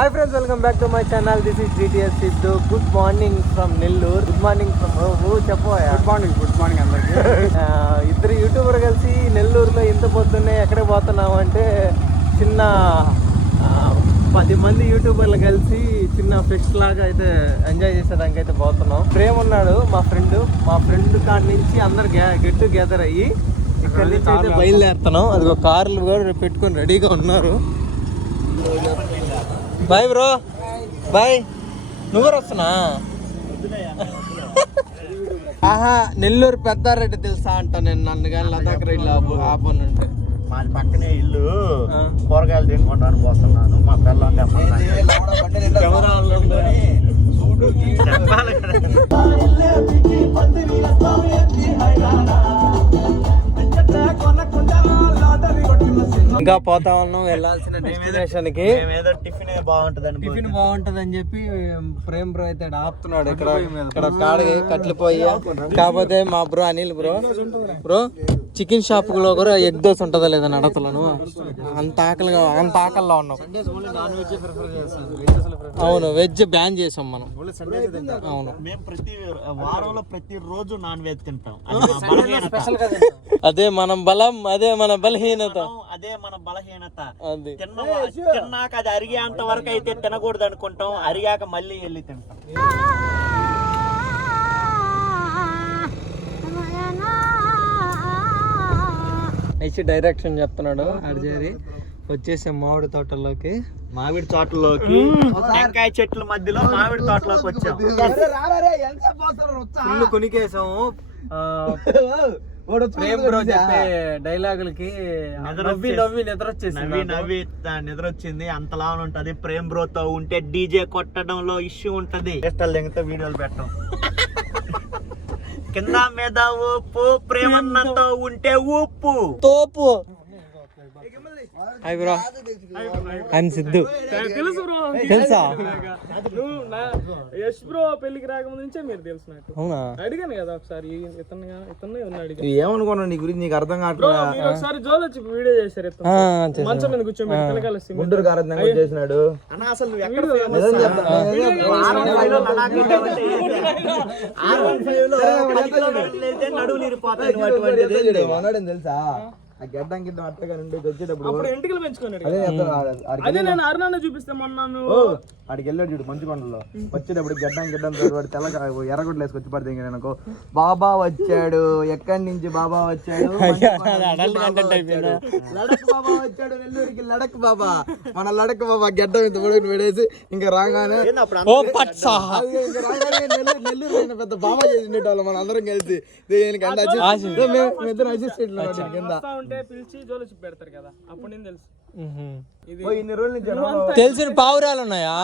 Hi friends, welcome back to my channel. This is GTS Sidhu. Good morning from Nellore. Good morning from చెప్పోయా. Good morning అందరికి. ఇద్దరు YouTuber కలిసి నెల్లూరులో ఇంత పొద్దున్నే ఎక్కడ పోతున్నాం అంటే చిన్న 10 మంది యూట్యూబర్లు కలిసి చిన్న ఫెస్ట్ లాగా అయితే ఎంజాయ్ చేసేదానికి అయితే పోతున్నాం. ప్రేమ్ ఉన్నాడు మా ఫ్రెండ్ కాడి నుంచి అందరు గెట్ టుగెదర్ అయ్యి ఇక్కడ నుంచి అయితే బయలుదేరుతున్నాం. అది ఒక కార్లు కూడా పెట్టుకొని రెడీగా ఉన్నారు. Bye bro, bye. నువ్వు వస్తున్నా? ఆహా, నెల్లూరు పెద్దారెడ్డి తెలుసా అంట. నేను నన్ను కానీ లదాఖ్ రైలు ఆపనుంటే మాది పక్కనే ఇల్లు. కూరగాయలు తినుకుంటాను పోతున్నాను. మా పిల్లలు ఇంకా పోతా ఉన్నాం వెళ్ళాల్సిన డెస్టినేషన్ కి. టిఫిన్ బాగుంటది అని చెప్పి ప్రేమ్ బ్రో అయితే ఆపుతున్నాడు. ఇక్కడ కాడకి కట్లిపోయి. కాకపోతే మా bro Anil bro chicken shop లో కూడా ఎగ్ దోశ ఉంటుందా లేదా అడతలను. అంత ఆకలిలో ఉన్నాం. అవును, వెజ్ బ్యాన్ చేసాం మనం. అవును, మేము వారంలో ప్రతి రోజు నాన్ వెజ్ తింటాం. అదే మన బలం, అదే మన బలహీనత. తిన్నాక అది అరిగేంత వరకు అయితే తినకూడదు అనుకుంటాం. అరిగాక మళ్ళీ వెళ్ళి తింటాం. అయితే డైరెక్షన్ చెప్తున్నాడు అర్జేరి. వచ్చేసాం మామిడి తోటలోకి. టెంకాయ చెట్ల మధ్యలో మామిడి తోటలోకి వచ్చాం. ఫుల్ కొనికేసాము. ప్రేమ్ బ్రో చెప్పే డైలాగులకి నవ్వి నిద్ర వచ్చింది. అంతలా ఉంటది. ప్రేమ్ బ్రోతో ఉంటే డీజే కొట్టడంలో ఇష్యూ ఉంటది. వీడియోలు పెట్టడం కింద మీద ఉప్పు, ప్రేమన్నతో ఉంటే ఉప్పు తోపు. Hi bro, I'm Siddhu. తెలుసా? యష్ బ్రో పెళ్లికి రాకముందు నుంచే మీరు తెలుసు నాకు. అవునా? అడిగాను కదా ఒకసారి. ఏమనుకున్నావు నీ గురించి? నీకు అర్థం కావట్లేదు. ఒకసారి జోలు వచ్చి వీడియో చేశారు. మంచం మీద కూర్చోబెట్టి పిల్లకాయలు గుంటూరు కారణంగా చేసినాడు. అసలు నడువు నీరు తెలుసా? గడ్డం కింద అట్టగా నుండి వచ్చేటప్పుడు ఎంటికలు పెంచుకున్నాడు. అదే నేను అరుణాన్ని చూపిస్తే మొన్న అడికి వెళ్ళాడు చూడు మంచు కొండలో. వచ్చేటప్పుడు గడ్డం తెల్లగా ఎర్రగొడ్లు వేసుకొచ్చి పడితే అనుకో. బాబా వచ్చాడు. ఎక్కడి నుంచి బాబా వచ్చాడు? లడక్ బాబా వచ్చాడు నెల్లూరికి. లడక్ బాబా, మన లడక్ బాబా గడ్డం ఇంత పొడుగు పెడేసి ఇంకా రాగానే నెల్లూరు పెద్ద బాబా చేసినట్టు మనం అందరం కలిసి పిలిచి జోలు పెడతారు కదా. అప్పుడు నేను తెలుసు. తెలిసిన పావురాలు ఉన్నాయా?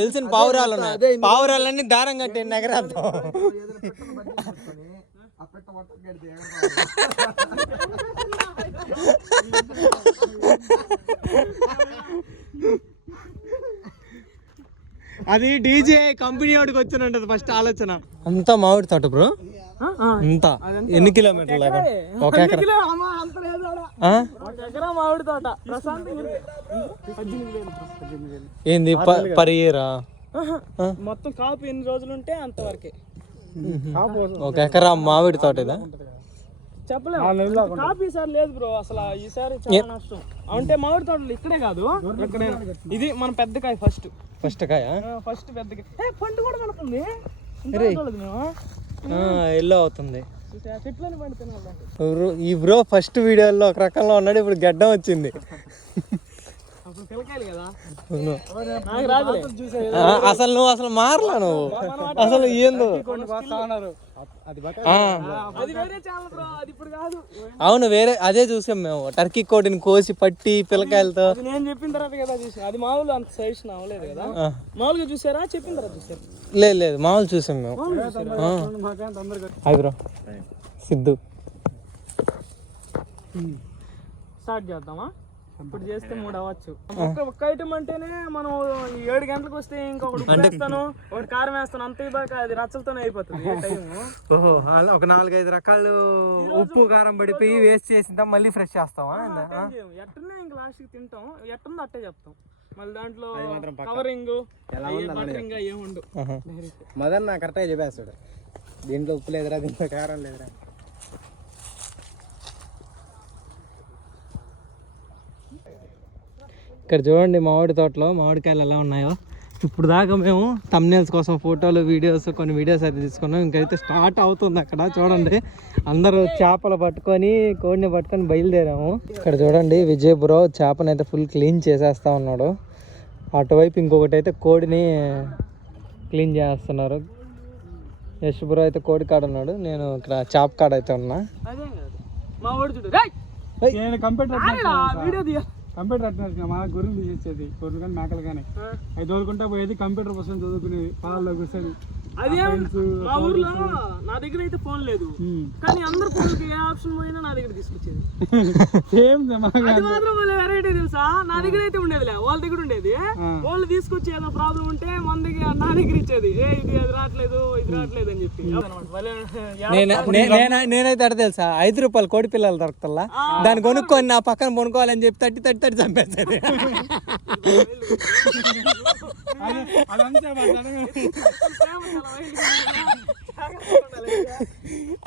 తెలిసిన పావురాలు ఉన్నాయి. పావురాలన్నీ దారం కట్టి నగరాద్దాం. అది డీజే కంపెనీ వాడికి వచ్చినట్టు ఫస్ట్ ఆలోచన. అంతా మామిడి తోట బ్రో. అంతా ఎన్ని కిలోమీటర్లు? ఒక ఎకరా మామిడి తోట. ఏంది పర్ ఇయరా? మొత్తం కాపు ఎన్ని రోజులు ఉంటే అంతవరకే. ఒక ఎకరా మామిడి తోట ఇదా? చెప్పలేము. కాపు ఈసారి లేదు బ్రో. అసలు ఈసారి చాలా నష్టం. అంటే మామిడి తోటలు ఇక్కడే కాదు, ఇది మన పెద్ద కాయ. ఫస్ట్ కాయ ఫస్ట్ పెద్ద కాయ. పండు కూడా కలుపుతుంది. ఎల్లో అవుతుంది. ఈ బ్రో ఫస్ట్ వీడియోలో ఒక రకంలో ఉన్నాడు. ఇప్పుడు గడ్డం వచ్చింది. అసలు నువ్వు మారలా. నువ్వు అసలు ఏందో. అవును, వేరే అదే చూసాం మేము. టర్కీ కోడిని కోసి పట్టి పిల్లకాయలతో. నేను చెప్పిన తర్వాత కదా చూసాను. అది మామూలు అంత సజెషన్ అవ్వలేదు కదా. మామూలుగా చూసారా? చెప్పిన తర్వాత చూసారు? లేదు మామూలు చూసాం మేము. Hi bro, Siddhu. స్టార్ట్ చేద్దామా? ఇప్పుడు చేస్తే 3 అవ్వచ్చు. ఒక్క ఐటమ్ అంటేనే మనం 7 గంటలకు వస్తే ఇంకొకటి వేస్తాను, ఒకటి కారం వేస్తాను. అంతే దాకా అది రచ్చలతోనే అయిపోతుంది టైం. ఓహో, ఒక 4-5 రకాలు ఉప్పు కారం పడిపోయి వేస్ట్ చేసిందాం. మళ్ళీ ఫ్రెష్ చేస్తావా? ఎట్టున్నా ఇంక లాస్ట్కి తింటాం. ఎట్టుందో అట్టే చెప్తాం. మళ్ళీ దాంట్లో కవరింగ్ బటరింగ్ ఏముండు. మదన్ నా కరెక్ట్గా చెప్పేస్తాడు, దీంట్లో ఉప్పు లేదురా, దీంట్లో కారం లేదురా. ఇక్కడ చూడండి మామిడి తోటలో మామిడికాయలు ఎలా ఉన్నాయో. ఇప్పుడు దాకా మేము థంబ్నెయిల్స్ కోసం ఫోటోలు వీడియోస్ కొన్ని వీడియోస్ అయితే తీసుకున్నాం. ఇంకైతే స్టార్ట్ అవుతుంది అక్కడ చూడండి. అందరూ చేపలు పట్టుకొని కోడిని పట్టుకొని బయలుదేరాము. ఇక్కడ చూడండి విజయ్ బ్రో చేపని అయితే ఫుల్ క్లీన్ చేసేస్తా ఉన్నాడు. అటువైపు ఇంకొకటి అయితే కోడిని క్లీన్ చేస్తున్నారు. యశ్ బ్రో అయితే కోడి కాడ ఉన్నాడు, నేను ఇక్కడ చేప కాడ అయితే ఉన్నా. మా వాడు చూడు కంప్యూటర్ అట్టిన మా గొర్రెలు తీసేది, గొర్రెలు కానీ మేకలు కానీ అవి తోలుకుంటా పోయేది. కంప్యూటర్ కోసం చదువుకునేది పాలలో కూర్చొని. అదే మా ఊర్లో నా దగ్గర అయితే ఫోన్ లేదు, కానీ అందరు ఫోన్కి ఏ ఆప్షన్ పోయినా నా దగ్గర తీసుకొచ్చేది. సేమ్ అది మాత్రం వెరైటీ తెలుసా, నా దగ్గర అయితే ఉండేదిలే, వాళ్ళ దగ్గర ఉండేది. వాళ్ళు తీసుకొచ్చి ఏదో ప్రాబ్లం ఉంటే మన దగ్గర నా దగ్గర ఇచ్చేది. ఇది అది రావట్లేదు, ఇది రావట్లేదు అని చెప్పి. నేనైతే అడ తెలుసా, 5 రూపాయలు కోడి పిల్లలు దొరుకుతా, దాన్ని కొనుక్కొని నా పక్కన కొనుక్కోవాలని చెప్పి తట్టి చంపేస్తుంది.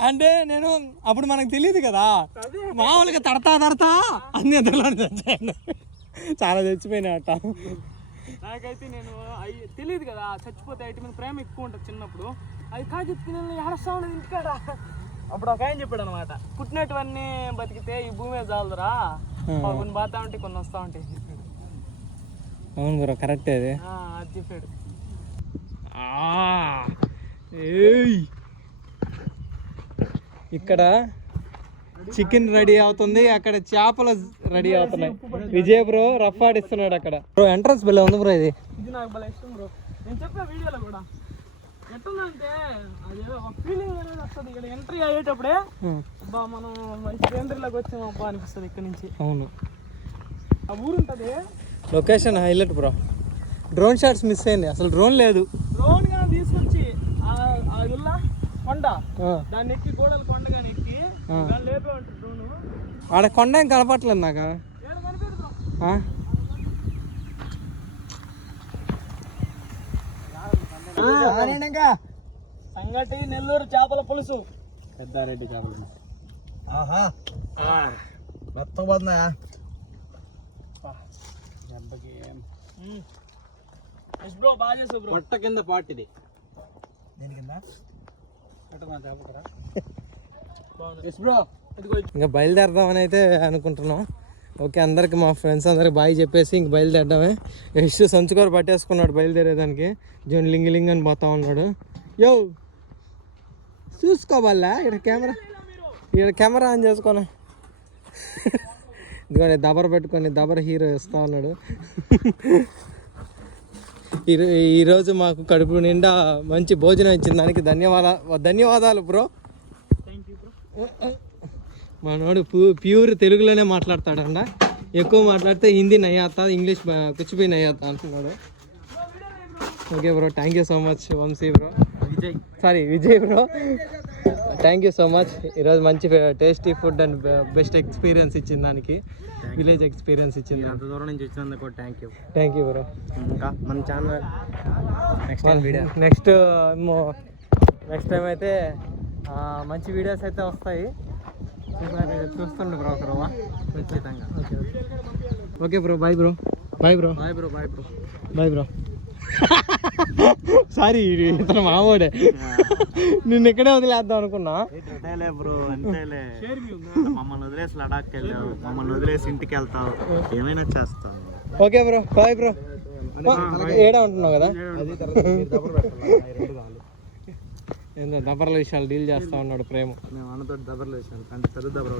అంటే నేను అప్పుడు మనకు తెలియదు కదా, మామూలుగా తడతా అన్ని చచ్చాను, చాలా చచ్చిపోయినా అట్ట. నాకైతే నేను అవి తెలియదు కదా, చచ్చిపోతే వాటి మీద ప్రేమ ఎక్కువ ఉంటుంది చిన్నప్పుడు. అది కాజెత్తుకుని ఏడస్తా ఉండదు ఇంటికాడ. అప్పుడు ఒక ఆయన చెప్పాడు అనమాట, పుట్టినటువన్నీ బతికితే ఈ భూమి చాలదురా, కొన్ని బాతా ఉంటాయి కొన్ని వస్తా ఉంటాయి చెప్పాడు. అవును బ్రో, కరెక్ట్ అది చెప్పాడు. ఇక్కడ చికెన్ రెడీ అవుతుంది, అక్కడ చేపలు రెడీ అవుతున్నాయి. విజయ్ బ్రో రఫ్ ఆడిస్తున్నాడు అక్కడ. బ్రో ఎంట్రన్స్ బిల్ ఉంది బ్రో, ఇది నాకు భలే ఇష్టం బ్రో. నేను చెప్పా వీడియోలో కూడా ఎట్టుందంటే అదేదో ఒక ఫీలింగ్ అనేది వస్తుంది. ఇక్కడ ఎంట్రీ అయ్యేటప్పుడే అబ్బా మనం మంచి కేంద్రంలోకి వచ్చాము అబ్బా అనిపిస్తుంది ఇక్కడ నుంచి. అవును, ఆ ఊరు ఉంటుంది. Location highlight bro. Drone shots miss అయింది, అసలు డ్రోన్ లేదు. డ్రోన్ గా తీసుకొచ్చి కొండ దాన్ని ఎక్కి గోడలు కొండ కానీ ఎక్కి లేపే ఉంటారు డ్రోన్. ఆడ కొండ ఏం కనపట్లేదు నాకు. సంగటి నెల్లూరు చేపల పులుసు, పెద్దారెడ్డి చేపలు. మెత్తపోతున్నాయా బ్రో, బాగా చేసావు బ్రో. పొట్ట కింద పాటిది దేని కింద బ్రో. ఇంకా బయలుదేరదామని అయితే అనుకుంటున్నాం. ఓకే, అందరికి మా ఫ్రెండ్స్ అందరికి బాయ్ చెప్పేసి ఇంక బయలుదేరడమే. యశ్ సంచుకోరు పట్టేసుకున్నాడు బయలుదేరేదానికి. జోన్ లింగి అని పోతా ఉన్నాడు. యో చూసుకోవాలా, ఇక్కడ కెమెరా ఆన్ చేసుకోనా. ఇదిగోండి దబర పెట్టుకొని దబర హీరో ఇస్తా ఉన్నాడు. ఈరోజు మాకు కడుపు నిండా మంచి భోజనం ఇచ్చిన దానికి ధన్యవాదాలు బ్రో. మనోడు ప్యూర్ తెలుగులోనే మాట్లాడతాడంట, ఎక్కువ మాట్లాడితే హిందీ నయ్యాతా, ఇంగ్లీష్ కుచ్ భీ నయ్యాతా అంటున్నాడు. Okay bro, thank you so much Vamshi bro, Vijay bro, thank you so much. ఈరోజు మంచి tasty food and best experience ఇచ్చిన దానికి, విలేజ్ ఎక్స్పీరియన్స్ ఇచ్చింది. అంత దూరం నుంచి వచ్చినందుకు థ్యాంక్ యూ బ్రో. ఇంకా మన ఛానల్ నెక్స్ట్ టైం అయితే మంచి వీడియోస్ అయితే వస్తాయి, చూస్తుండే బ్రో ఒకరు ఖచ్చితంగా. Okay bro, bye bro. Sorry, ఇతను మామూడే, నిన్ను ఇక్కడే వదిలేద్దాం అనుకున్నా. బ్రో అంతేలే, మమ్మల్ని వదిలేసి లడాక్ వెళ్ళావు, మమ్మల్ని వదిలేసి ఇంటికి వెళ్తావు, ఏమైనా చేస్తావు. Okay bro, bye bro. ఏడా ఉంటున్నావు కదా, ఏందో దబర్ల విషయాలు డీల్ చేస్తా ఉన్నాడు ప్రేమ. మేము అన్నతో దబర్ల విషయాలు, కానీ పెద్ద దబర